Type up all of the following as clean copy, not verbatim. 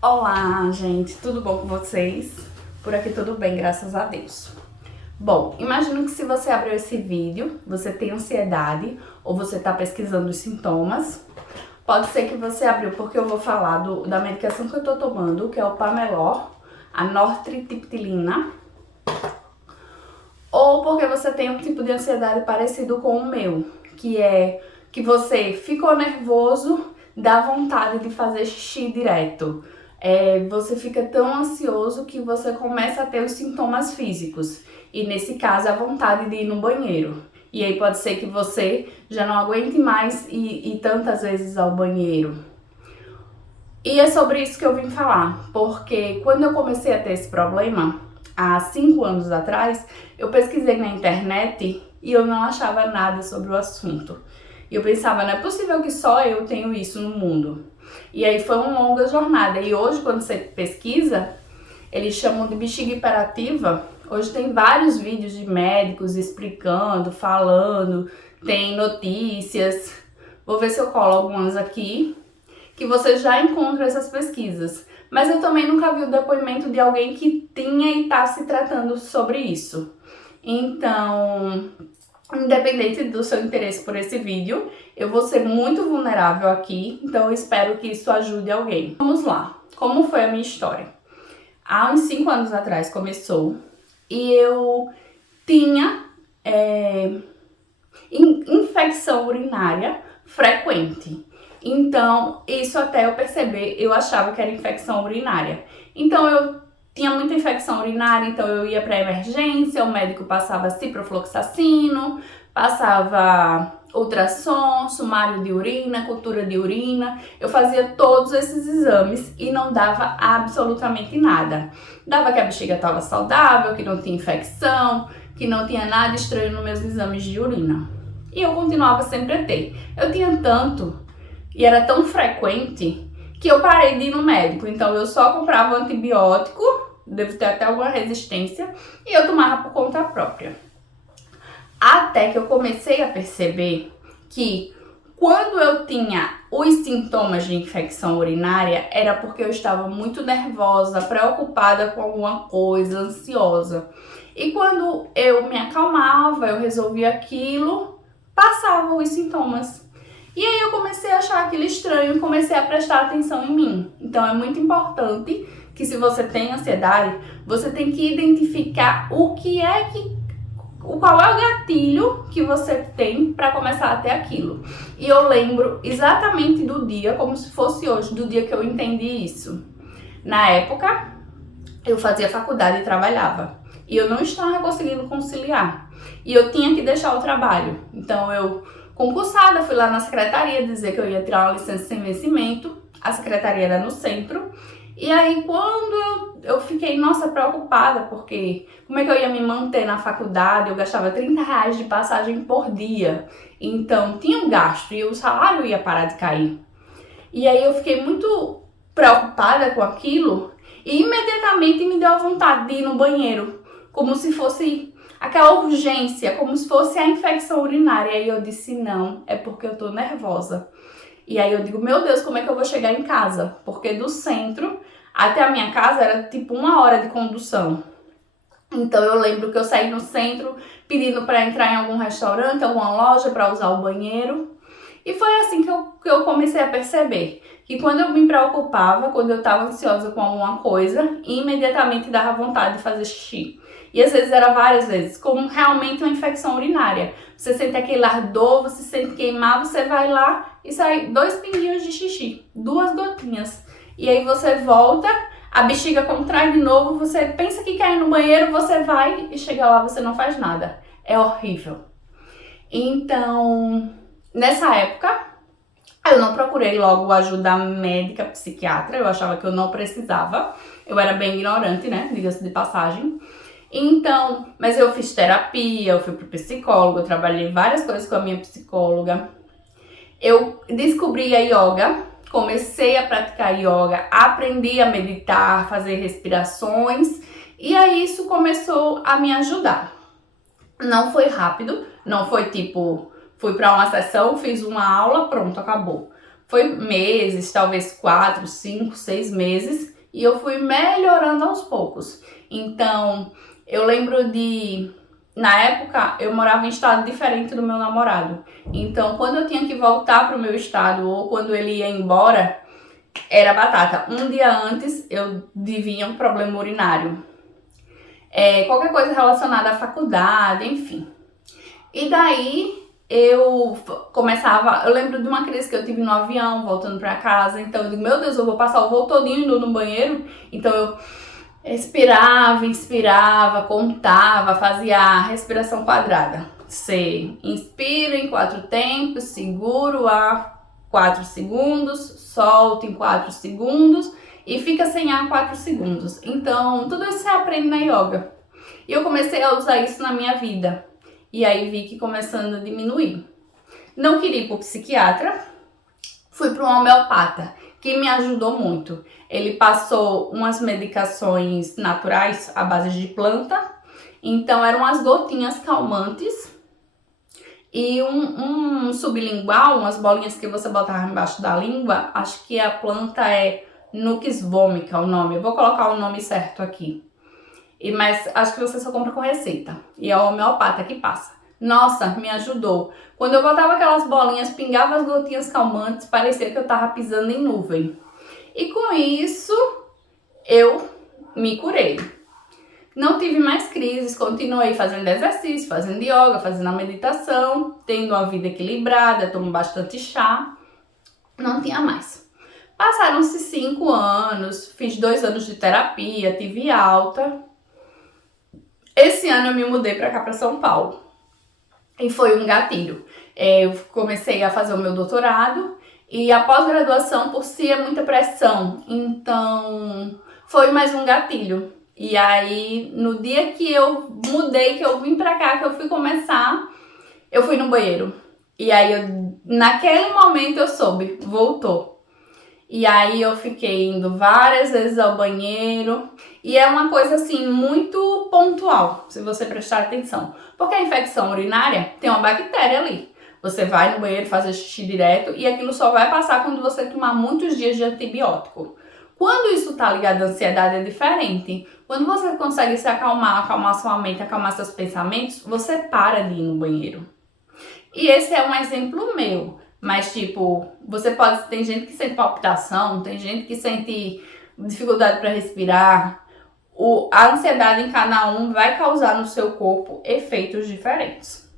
Olá, gente, tudo bom com vocês? Por aqui tudo bem, graças a Deus. Bom, imagino que se você abriu esse vídeo, você tem ansiedade ou você está pesquisando os sintomas. Pode ser que você abriu porque eu vou falar da medicação que eu tô tomando, que é o Pamelor, a nortriptilina, ou porque você tem um tipo de ansiedade parecido com o meu, que é que você ficou nervoso, dá vontade de fazer xixi direto. Você fica tão ansioso que você começa a ter os sintomas físicos. E nesse caso, a vontade de ir no banheiro. E aí pode ser que você já não aguente mais ir tantas vezes ao banheiro. E é sobre isso que eu vim falar, porque quando eu comecei a ter esse problema, há 5 anos atrás, eu pesquisei na internet e eu não achava nada sobre o assunto. E eu pensava, não é possível que só eu tenho isso no mundo. E aí foi uma longa jornada. E hoje, quando você pesquisa, eles chamam de bexiga hiperativa. Hoje tem vários vídeos de médicos explicando, falando, tem notícias. Vou ver se eu colo algumas aqui, que você já encontra essas pesquisas. Mas eu também nunca vi o depoimento de alguém que tinha e está se tratando sobre isso. Então, independente do seu interesse por esse vídeo, eu vou ser muito vulnerável aqui, então eu espero que isso ajude alguém. Vamos lá, como foi a minha história? Há uns 5 anos atrás começou e eu tinha infecção urinária frequente. Então, isso até eu perceber, eu achava que era infecção urinária. Então, eu tinha muita infecção urinária, então eu ia para emergência, o médico passava ciprofloxacino, passava ultrassom, sumário de urina, cultura de urina. Eu fazia todos esses exames e não dava absolutamente nada. Dava que a bexiga estava saudável, que não tinha infecção, que não tinha nada estranho nos meus exames de urina. E eu continuava sempre a ter. Eu tinha tanto e era tão frequente que eu parei de ir no médico. Então eu só comprava antibiótico, devo ter até alguma resistência, e eu tomava por conta própria. Até que eu comecei a perceber que quando eu tinha os sintomas de infecção urinária, era porque eu estava muito nervosa, preocupada com alguma coisa, ansiosa. E quando eu me acalmava, eu resolvia aquilo, passavam os sintomas. E aí eu comecei a achar aquilo estranho e comecei a prestar atenção em mim. Então é muito importante que, se você tem ansiedade, você tem que identificar qual é o gatilho que você tem para começar a ter aquilo. E eu lembro exatamente do dia, como se fosse hoje, do dia que eu entendi isso. Na época, eu fazia faculdade e trabalhava. E eu não estava conseguindo conciliar. E eu tinha que deixar o trabalho. Então eu, concursada, fui lá na secretaria dizer que eu ia tirar uma licença sem vencimento. A secretaria era no centro. E aí quando eu fiquei, nossa, preocupada, porque como é que eu ia me manter na faculdade? Eu gastava R$ 30 de passagem por dia. Então tinha um gasto e o salário ia parar de cair. E aí eu fiquei muito preocupada com aquilo e imediatamente me deu a vontade de ir no banheiro, como se fosse aquela urgência, como se fosse a infecção urinária. E aí eu disse, não, é porque eu tô nervosa. E aí eu digo, meu Deus, como é que eu vou chegar em casa? Porque do centro até a minha casa era tipo 1 hora de condução. Então eu lembro que eu saí no centro pedindo para entrar em algum restaurante, alguma loja para usar o banheiro. E foi assim que eu comecei a perceber que quando eu me preocupava, quando eu estava ansiosa com alguma coisa, imediatamente dava vontade de fazer xixi. E às vezes era várias vezes, como realmente uma infecção urinária. Você sente aquele ardor, você sente queimar, você vai lá e sai 2 pinguinhos de xixi, 2 gotinhas. E aí você volta, a bexiga contrai de novo, você pensa que quer ir no banheiro, você vai e chega lá, você não faz nada. É horrível. Então, nessa época, eu não procurei logo ajuda médica, psiquiatra, eu achava que eu não precisava. Eu era bem ignorante, né, diga-se de passagem. Então, mas eu fiz terapia, eu fui pro psicólogo, eu trabalhei várias coisas com a minha psicóloga. Eu descobri a yoga, comecei a praticar yoga, aprendi a meditar, fazer respirações, e aí isso começou a me ajudar. Não foi rápido, não foi tipo, fui para uma sessão, fiz uma aula, pronto, acabou. Foi meses, talvez 4, 5, 6 meses, e eu fui melhorando aos poucos. Então, eu lembro na época, eu morava em estado diferente do meu namorado. Então, quando eu tinha que voltar pro meu estado ou quando ele ia embora, era batata. Um dia antes, eu devia um problema urinário. Qualquer coisa relacionada à faculdade, enfim. E daí, eu lembro de uma crise que eu tive no avião, voltando pra casa. Então, eu digo, meu Deus, eu vou passar o voo todinho indo no banheiro. Então, eu expirava, inspirava, contava, fazia a respiração quadrada. C. Inspiro em 4 tempos, seguro a 4 segundos, solto em 4 segundos e fica sem ar 4 segundos. Então, tudo isso você aprende na yoga. E eu comecei a usar isso na minha vida. E aí vi que começando a diminuir. Não queria ir para o psiquiatra, fui para um homeopata, que me ajudou muito. Ele passou umas medicações naturais à base de planta. Então, eram as gotinhas calmantes e um sublingual, umas bolinhas que você botava embaixo da língua. Acho que a planta é Nux vomica o nome. Eu vou colocar o nome certo aqui. Mas acho que você só compra com receita. E é o homeopata que passa. Nossa, me ajudou. Quando eu botava aquelas bolinhas, pingava as gotinhas calmantes, parecia que eu tava pisando em nuvem. E com isso, eu me curei. Não tive mais crises, continuei fazendo exercício, fazendo yoga, fazendo a meditação, tendo uma vida equilibrada, tomo bastante chá. Não tinha mais. Passaram-se 5 anos, fiz 2 anos de terapia, tive alta. Esse ano eu me mudei para cá, para São Paulo. E foi um gatilho. Eu comecei a fazer o meu doutorado e a pós-graduação por si é muita pressão. Então, foi mais um gatilho. E aí, no dia que eu mudei, que eu vim pra cá, que eu fui começar, eu fui no banheiro. E aí, naquele momento eu soube, voltou. E aí eu fiquei indo várias vezes ao banheiro. E é uma coisa assim, muito pontual, se você prestar atenção. Porque a infecção urinária tem uma bactéria ali. Você vai no banheiro fazer xixi direto e aquilo só vai passar quando você tomar muitos dias de antibiótico. Quando isso tá ligado à ansiedade é diferente. Quando você consegue se acalmar sua mente, acalmar seus pensamentos, você para de ir no banheiro. E esse é um exemplo meu. Mas, tipo, tem gente que sente palpitação, tem gente que sente dificuldade para respirar. A ansiedade em cada um vai causar no seu corpo efeitos diferentes.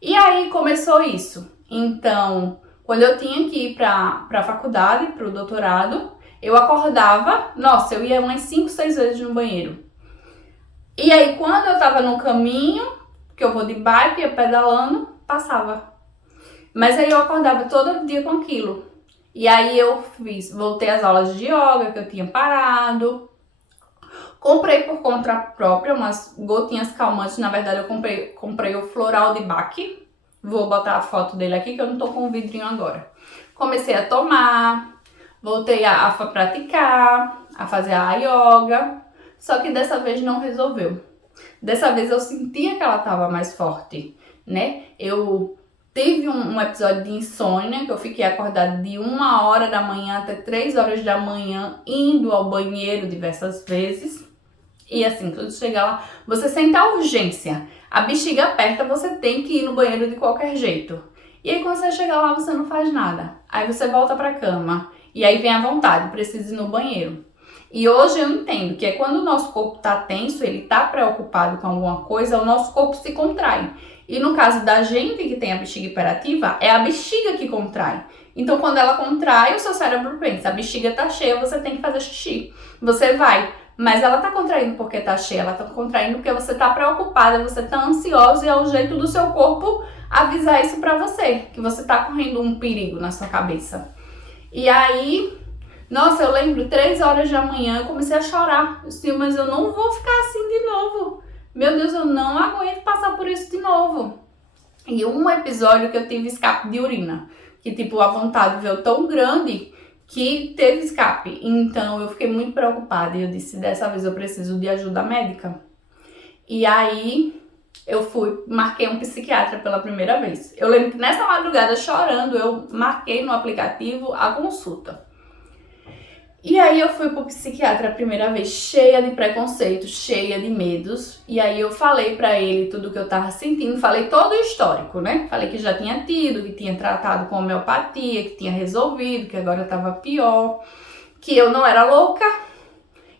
E aí começou isso. Então, quando eu tinha que ir para a faculdade, para o doutorado, eu acordava, nossa, eu ia umas 5, 6 vezes no banheiro. E aí, quando eu tava no caminho, que eu vou de bike, ia pedalando, passava. Mas aí eu acordava todo dia com aquilo. E aí voltei às aulas de yoga que eu tinha parado. Comprei por conta própria umas gotinhas calmantes. Na verdade, eu comprei o Floral de Bach. Vou botar a foto dele aqui que eu não tô com o vidrinho agora. Comecei a tomar, voltei a praticar, a fazer a yoga. Só que dessa vez não resolveu. Dessa vez eu sentia que ela tava mais forte, né? Eu tive um episódio de insônia, que eu fiquei acordada de 1h da manhã até 3h da manhã, indo ao banheiro diversas vezes. E assim, quando chegar lá, você sente a urgência. A bexiga aperta, você tem que ir no banheiro de qualquer jeito. E aí quando você chega lá, você não faz nada. Aí você volta pra cama. E aí vem a vontade, precisa ir no banheiro. E hoje eu entendo que é quando o nosso corpo tá tenso, ele tá preocupado com alguma coisa, o nosso corpo se contrai. E no caso da gente que tem a bexiga hiperativa, é a bexiga que contrai. Então, quando ela contrai, o seu cérebro pensa, a bexiga tá cheia, você tem que fazer xixi. Você vai, mas ela tá contraindo porque tá cheia, ela tá contraindo porque você tá preocupada, você tá ansiosa e é o jeito do seu corpo avisar isso pra você, que você tá correndo um perigo na sua cabeça. E aí, nossa, eu lembro, 3h da manhã, eu comecei a chorar. Eu disse, mas eu não vou ficar assim de novo. Meu Deus, eu não aguento passar por isso de novo. E um episódio que eu tive escape de urina, que tipo, a vontade veio tão grande que teve escape. Então eu fiquei muito preocupada e eu disse, dessa vez eu preciso de ajuda médica. E aí marquei um psiquiatra pela primeira vez. Eu lembro que nessa madrugada, chorando, eu marquei no aplicativo a consulta. E aí eu fui pro psiquiatra a primeira vez, cheia de preconceitos, cheia de medos. E aí eu falei pra ele tudo que eu tava sentindo, falei todo o histórico, né? Falei que já tinha tido, que tinha tratado com homeopatia, que tinha resolvido, que agora tava pior, que eu não era louca,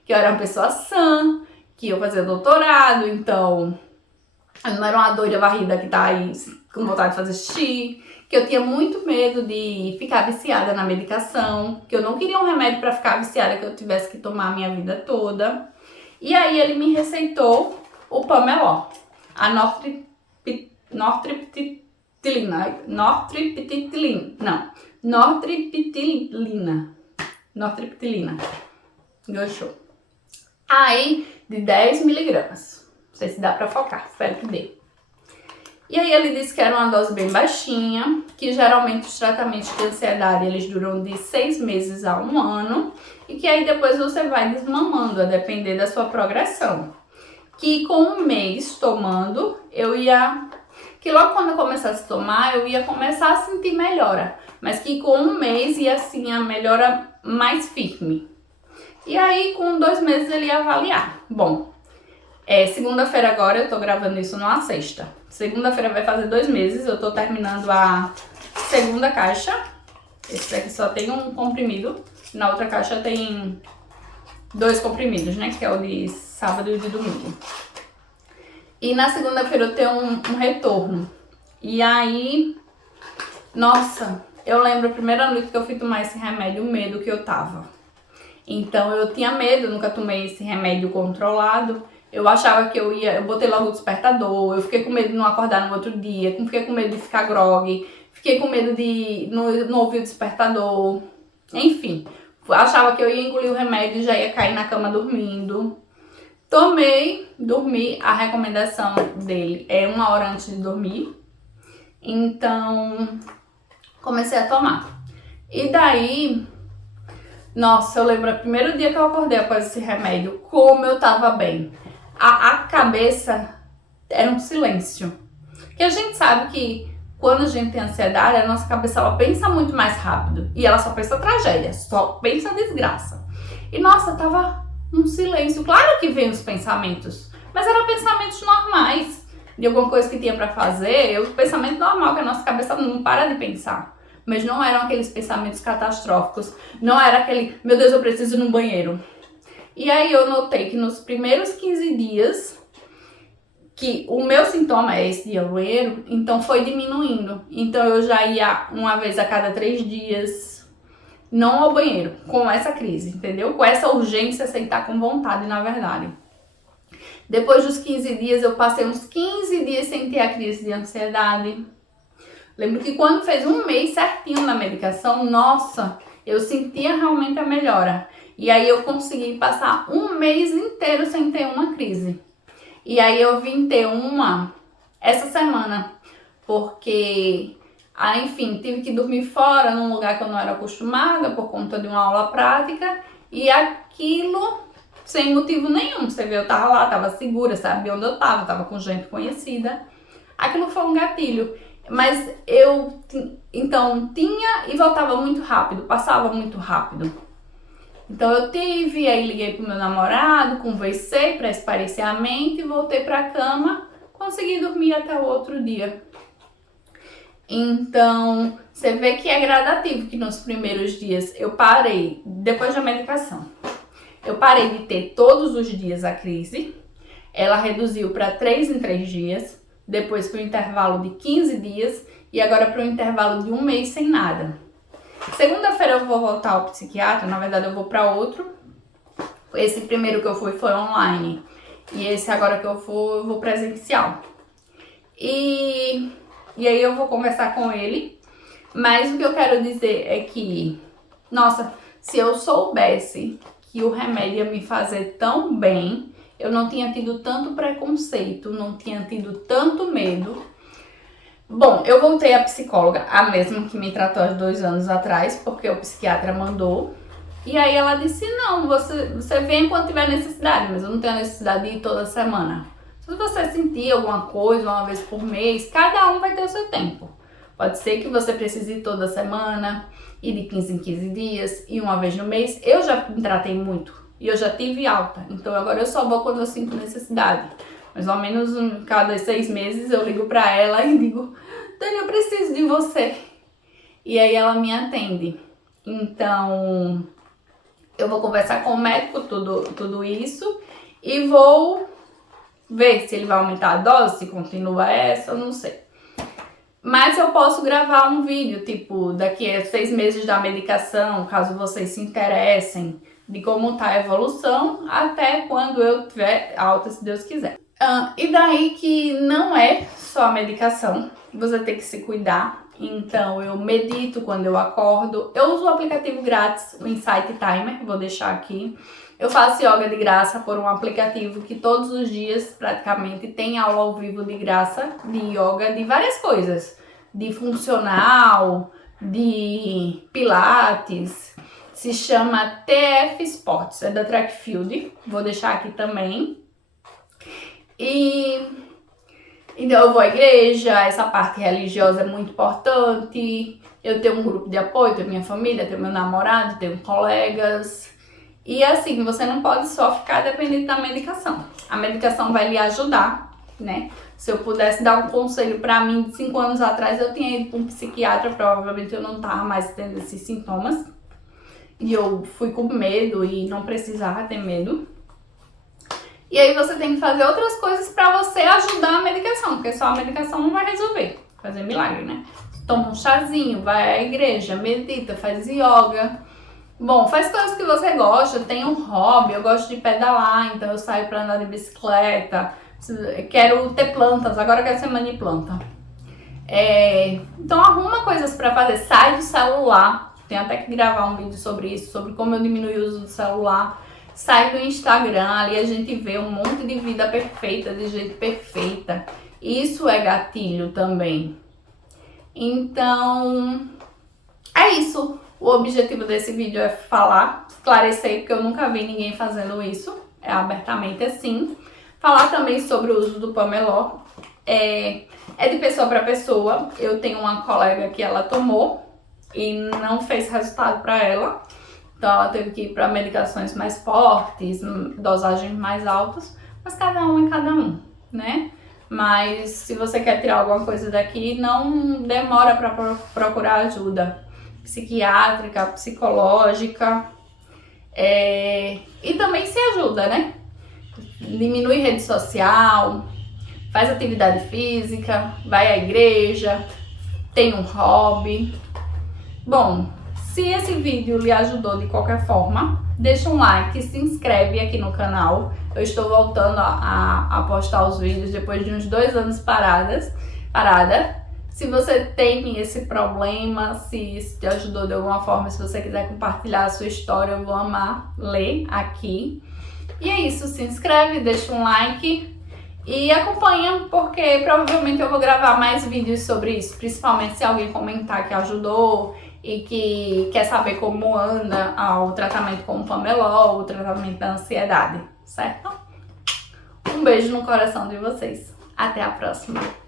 que eu era uma pessoa sã, que eu fazia doutorado, então eu não era uma doida varrida que tá aí com vontade de fazer xixi, que eu tinha muito medo de ficar viciada na medicação, que eu não queria um remédio para ficar viciada que eu tivesse que tomar a minha vida toda. E aí ele me receitou o Pameló, a nortriptilina. Gostou? Aí, de 10 miligramas. Não sei se dá pra focar, espero que dê. E aí ele disse que era uma dose bem baixinha, que geralmente os tratamentos de ansiedade eles duram de 6 meses a 1 ano, e que aí depois você vai desmamando, a depender da sua progressão. Que com 1 mês tomando, que logo quando eu começasse a tomar, eu ia começar a sentir melhora, mas que com 1 mês ia assim a melhora mais firme. E aí com 2 meses ele ia avaliar. Bom, segunda-feira agora, eu tô gravando isso numa sexta. Segunda-feira vai fazer 2 meses, eu tô terminando a segunda caixa. Esse aqui só tem um comprimido, na outra caixa tem 2 comprimidos, né, que é o de sábado e de domingo. E na segunda-feira eu tenho um retorno. E aí, nossa, eu lembro a primeira noite que eu fui tomar esse remédio, o medo que eu tava. Então eu tinha medo, nunca tomei esse remédio controlado. Eu achava que eu botei logo o despertador, eu fiquei com medo de não acordar no outro dia, fiquei com medo de ficar grogue, fiquei com medo de não ouvir o despertador. Enfim, achava que eu ia engolir o remédio e já ia cair na cama dormindo. Tomei, dormi, a recomendação dele é 1 hora antes de dormir. Então, comecei a tomar. E daí, nossa, eu lembro o primeiro dia que eu acordei após esse remédio, como eu tava bem. A cabeça era um silêncio. Porque a gente sabe que quando a gente tem ansiedade, a nossa cabeça ela pensa muito mais rápido. E ela só pensa tragédia, só pensa desgraça. E nossa, tava um silêncio. Claro que vem os pensamentos, mas eram pensamentos normais. De alguma coisa que tinha pra fazer, o pensamento normal, que a nossa cabeça não para de pensar. Mas não eram aqueles pensamentos catastróficos. Não era aquele, meu Deus, eu preciso ir no banheiro. E aí eu notei que nos primeiros 15 dias, que o meu sintoma é esse de ir ao banheiro, então foi diminuindo. Então eu já ia 1 vez a cada 3 dias, não ao banheiro, com essa crise, entendeu? Com essa urgência sem estar com vontade, na verdade. Depois dos 15 dias, eu passei uns 15 dias sem ter a crise de ansiedade. Lembro que quando fez 1 mês certinho na medicação, nossa, eu sentia realmente a melhora. E aí eu consegui passar 1 mês inteiro sem ter uma crise. E aí eu vim ter uma essa semana, porque, enfim, tive que dormir fora num lugar que eu não era acostumada por conta de uma aula prática. E aquilo sem motivo nenhum. Você vê, eu tava lá, tava segura, sabia onde eu tava com gente conhecida. Aquilo foi um gatilho. Mas eu, então, tinha e voltava muito rápido, passava muito rápido. Então eu tive, aí liguei pro meu namorado, conversei para espairecer a mente, voltei pra cama, consegui dormir até o outro dia. Então, você vê que é gradativo, que nos primeiros dias eu parei, depois da medicação, eu parei de ter todos os dias a crise, ela reduziu para 3 em 3 dias, depois para o intervalo de 15 dias e agora para o intervalo de 1 mês sem nada. Segunda-feira eu vou voltar ao psiquiatra, na verdade eu vou para outro. Esse primeiro que eu fui foi online e esse agora que eu vou presencial. E aí eu vou conversar com ele, mas o que eu quero dizer é que, nossa, se eu soubesse que o remédio ia me fazer tão bem, eu não tinha tido tanto preconceito, não tinha tido tanto medo. Bom, eu voltei à psicóloga, a mesma que me tratou há 2 anos atrás, porque o psiquiatra mandou. E aí ela disse, não, você vem quando tiver necessidade, mas eu não tenho necessidade de ir toda semana. Se você sentir alguma coisa uma vez por mês, cada um vai ter o seu tempo. Pode ser que você precise ir toda semana, ir de 15 em 15 dias, e uma vez no mês. Eu já me tratei muito e eu já tive alta, então agora eu só vou quando eu sinto necessidade. Mais ou menos cada 6 meses eu ligo pra ela e digo: Dani, eu preciso de você. E aí ela me atende. Então eu vou conversar com o médico tudo isso e vou ver se ele vai aumentar a dose, se continua essa, eu não sei. Mas eu posso gravar um vídeo, tipo, daqui a 6 meses da medicação, caso vocês se interessem, de como tá a evolução, até quando eu tiver alta, se Deus quiser. E daí que não é só a medicação, você tem que se cuidar. Então eu medito quando eu acordo, eu uso o aplicativo grátis, o Insight Timer, vou deixar aqui. Eu faço yoga de graça por um aplicativo que todos os dias praticamente tem aula ao vivo de graça de yoga, de várias coisas, de funcional, de pilates, se chama TF Sports, é da Track Field, vou deixar aqui também. Então eu vou à igreja, essa parte religiosa é muito importante, eu tenho um grupo de apoio, tenho minha família, tenho meu namorado, tenho colegas. E assim, você não pode só ficar dependente da medicação. A medicação vai lhe ajudar, né? Se eu pudesse dar um conselho pra mim, de 5 anos atrás eu tinha ido para um psiquiatra, provavelmente eu não tava mais tendo esses sintomas. E eu fui com medo e não precisava ter medo. E aí você tem que fazer outras coisas pra você ajudar a medicação, porque só a medicação não vai resolver, fazer milagre, né? Toma um chazinho, vai à igreja, medita, faz yoga. Bom, faz coisas que você gosta, tem um hobby, eu gosto de pedalar, então eu saio pra andar de bicicleta, quero ter plantas, agora eu quero ser mãe de planta. Então arruma coisas pra fazer, sai do celular, tem até que gravar um vídeo sobre isso, sobre como eu diminuí o uso do celular. Sai do Instagram, ali a gente vê um monte de vida perfeita, de gente perfeita. Isso é gatilho também. Então, é isso. O objetivo desse vídeo é falar, esclarecer, porque eu nunca vi ninguém fazendo isso, abertamente assim. Falar também sobre o uso do Pameló. É de pessoa para pessoa. Eu tenho uma colega que ela tomou e não fez resultado para ela. Então ela teve que ir para medicações mais fortes, dosagens mais altas. Mas cada um é cada um, né? Mas se você quer tirar alguma coisa daqui, não demora para procurar ajuda psiquiátrica, psicológica, e também se ajuda, né? Diminui rede social, faz atividade física, vai à igreja, tem um hobby. Bom, se esse vídeo lhe ajudou de qualquer forma, deixa um like, se inscreve aqui no canal. Eu estou voltando a postar os vídeos depois de uns 2 anos parada. Se você tem esse problema, se isso te ajudou de alguma forma, se você quiser compartilhar a sua história, eu vou amar ler aqui. E é isso, se inscreve, deixa um like e acompanha, porque provavelmente eu vou gravar mais vídeos sobre isso, principalmente se alguém comentar que ajudou e que quer saber como anda o tratamento com o Pameló, o tratamento da ansiedade, certo? Um beijo no coração de vocês. Até a próxima!